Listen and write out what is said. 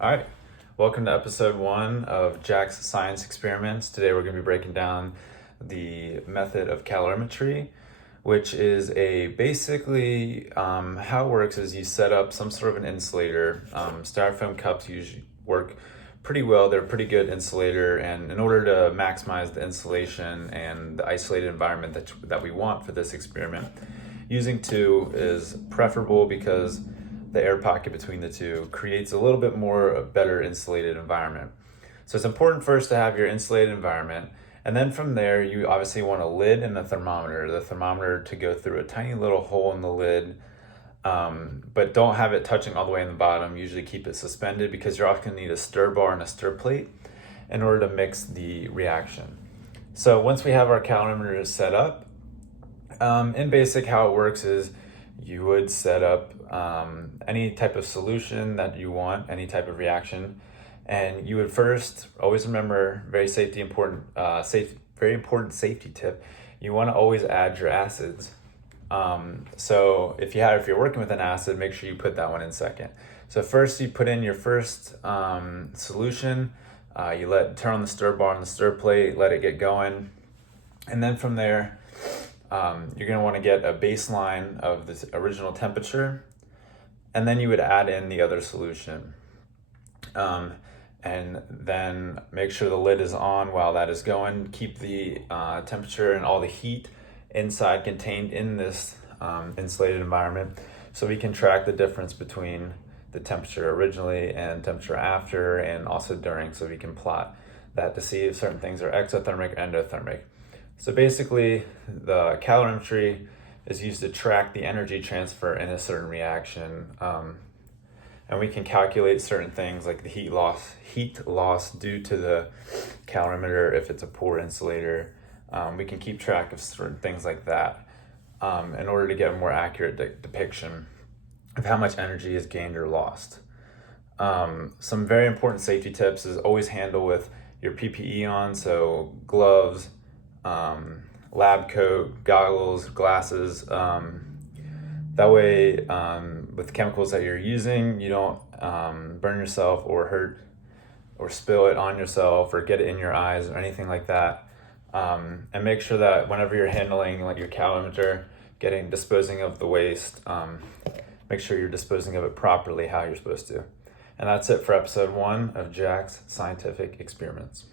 All right, welcome to episode 1 of Jack's Science Experiments. Today we're going to be breaking down the method of calorimetry, which is basically how it works is you set up some sort of an insulator. Styrofoam cups usually work pretty well. They're a pretty good insulator, and in order to maximize the insulation and the isolated environment that we want for this experiment, using two is preferable because the air pocket between the two creates a little bit more a better insulated environment. So it's important first to have your insulated environment, and then from there you obviously want a lid and a thermometer. The thermometer to go through a tiny little hole in the lid, but don't have it touching all the way in the bottom. Usually keep it suspended because you're often going to need a stir bar and a stir plate in order to mix the reaction. So once we have our calorimeter set up, in basic how it works is you would set up any type of solution that you want, any type of reaction, and you would first always remember very important safety tip. You want to always add your acids. So if you're working with an acid, make sure you put that one in second. So first you put in your first solution. You turn on the stir bar and the stir plate, let it get going, and then from there you're going to want to get a baseline of this original temperature, and then you would add in the other solution. And then make sure the lid is on while that is going. Keep the temperature and all the heat inside contained in this insulated environment, so we can track the difference between the temperature originally and temperature after, and also during, so we can plot that to see if certain things are exothermic or endothermic. So basically, the calorimetry is used to track the energy transfer in a certain reaction, and we can calculate certain things like the heat loss due to the calorimeter if it's a poor insulator. We can keep track of certain things like that in order to get a more accurate depiction of how much energy is gained or lost. Some very important safety tips is always handle with your PPE on, so gloves, lab coat, goggles, glasses. That way, with chemicals that you're using, you don't burn yourself or hurt or spill it on yourself or get it in your eyes or anything like that. And make sure that whenever you're handling like your calorimeter, disposing of the waste, make sure you're disposing of it properly how you're supposed to. And that's it for episode 1 of Jack's Scientific Experiments.